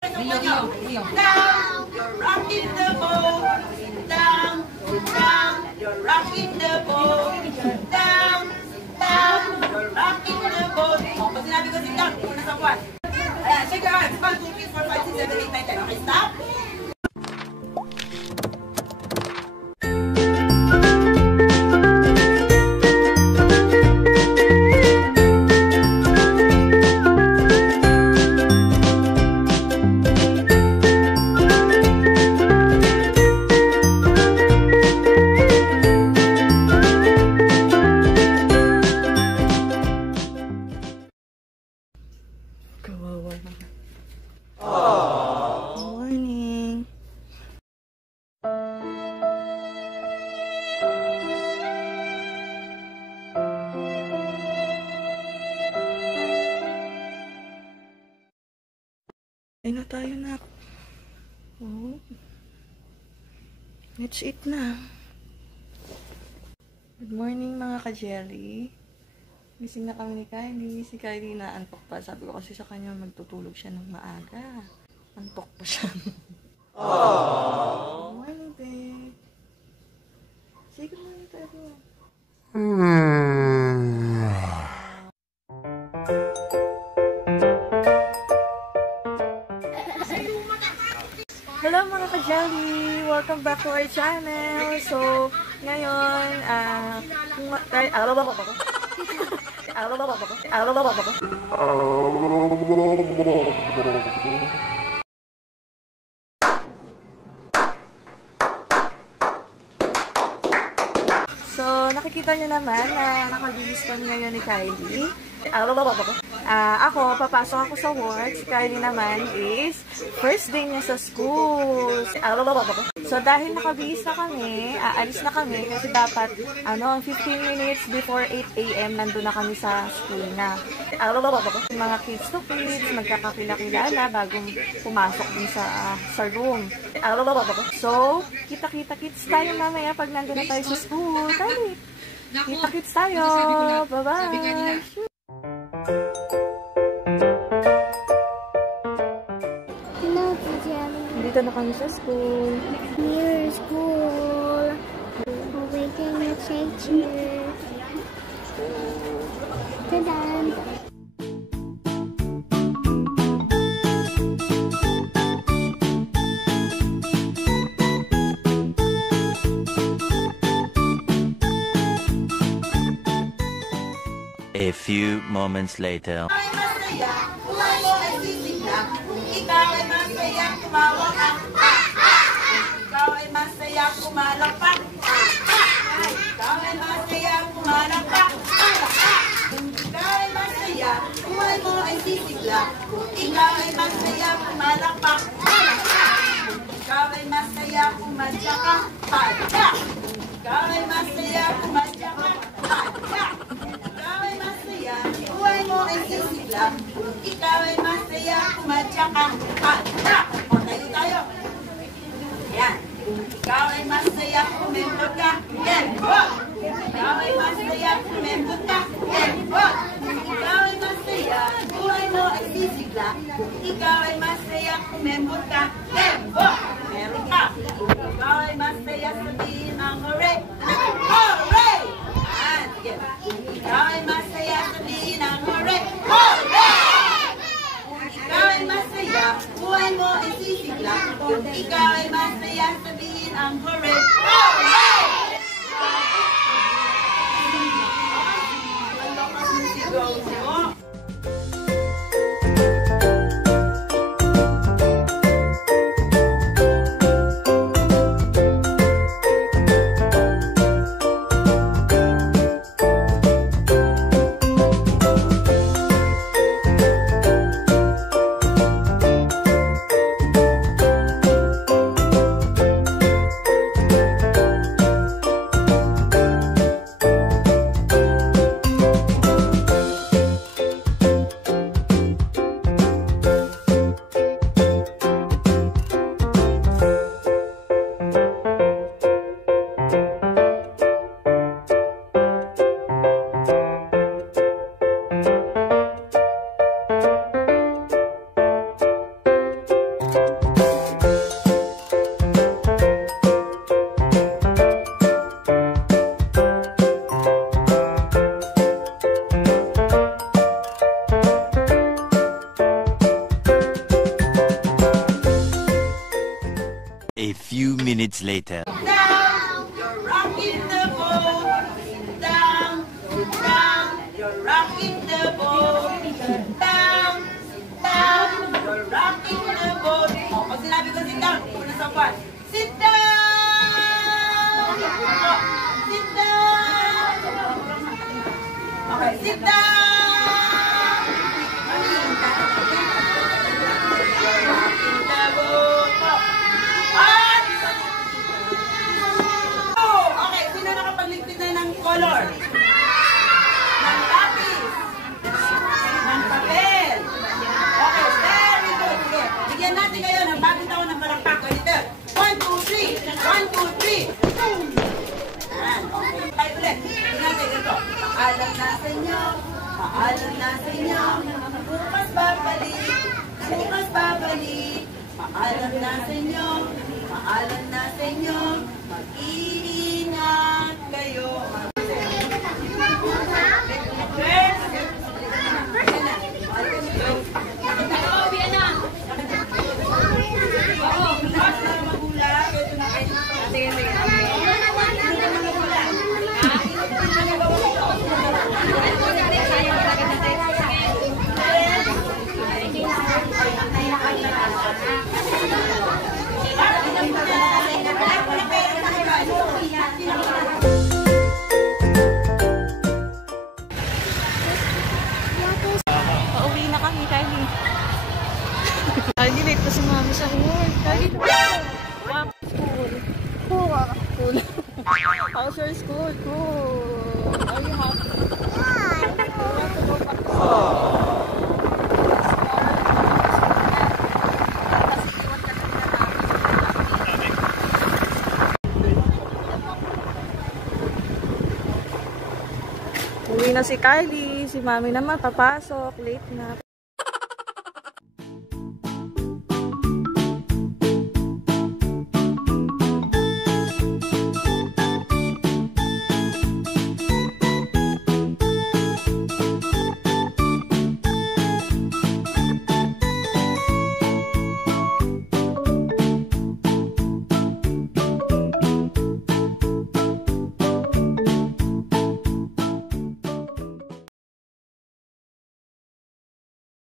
Down, you're rocking the boat. Down, down, you're rocking the boat. Down, down, you're rocking the boat. O, pag sinabi ko sit down, una sa kwan. Ayan, shake your hands. 1, 2, 3, 4, 5, 6, 7, 8, 9, 10. Okay, stop. Morning. Ay na tayo na. Oh. Let's eat na. Good morning mga ka-jelly. Gising na kami ni Kylie. Si Kylie naantok pa. Sabi ko kasi sa kanya magtutulog siya ng maaga. Antok pa siya. Aww. Morning, babe. Say good morning to everyone. Hello mga ka-jelly! Welcome back to our channel! So, ngayon, so, nakikita niyo naman na nakabihis kami ngayon ni Kylie. Ako, papasok ako sa work. Si Kylie naman is first day niya sa school. So, dahil nakabihis na kami, aalis na kami kasi dapat, 15 minutes before 8 AM, nandun na kami sa school na. Mga kids to kids, magkakakilala bagong pumasok din sa room. So, kita-kita kids tayo mamaya pag nandun na tayo sa school. Kylie, kita-kits tayo. Bye-bye. Hello, Jelly. Dito na kami sa school. Near school. We're waiting the teacher. Ta-da! A few moments later. Buhay mo ay sisigla. Ikaw ay masaya, tumawa ka. Ikaw ay masaya, kumalakpak. Ikaw ay masaya, kumalakpak. Ikaw ay masaya, buhay mo ay sisigla. Ikaw ay masaya, kumalakpak. Ikaw ay masaya, kumadya ka. Padya! Ikaw ay masaya, kumadya ka. Padya! Buhay mo ay sisigla. Ikaw ay masaya, kumadya ka. O, tayo tayo. Ayan. Ikaw ay masaya, kumembot ka. Kembot! Ikaw ay masaya, kumembot ka. Kembot! Ikaw ay masaya, buhay mo ay sisigla. Ikaw ay masaya, kumembot ka. Kembot! Meron ka. Ikaw ay masaya, sabihin ang hooray. Hooray! Ayan, sige. Ikaw ay masaya, sabihin ang hooray. Hooray! Ikaw ay masaya, buhay mo ay sisigla. Ikaw ay masaya, sabihin ang hooray. Hooray! Ang lakas ng sigaw mo. A few minutes later. Down, you're rocking the boat. Down, you're rocking the boat. Down, you're rocking the boat. O, pag sinabi ko sit down, una sa part. Sit down! Sit down! Okay, sit down! You're rocking the boat. At! Oh, okay, sino nakapagligpit na ng color? Ng lapis? Ng papel? Okay, very good. Sige, bigyan natin kayo ng bagong taon ng palakpak. Ganito. 1, 2, 3. 1, 2, 3. Boom! Yan, okay. Tayo ulit. Bigyan natin ito. Paalam na sa inyo. Paalam na sa inyo. Bukas babalik. Bukas babalik. Paalam na sa inyo. Paalam na sa inyo. Mag-iingat kayo. Pauwi na kami, Kylie. Kylie, late pa si mami sa work. Kylie, school. Cool. How's your school? Cool. Are you happy? Uwi na si Kylie. Si mami naman papasok. Late na.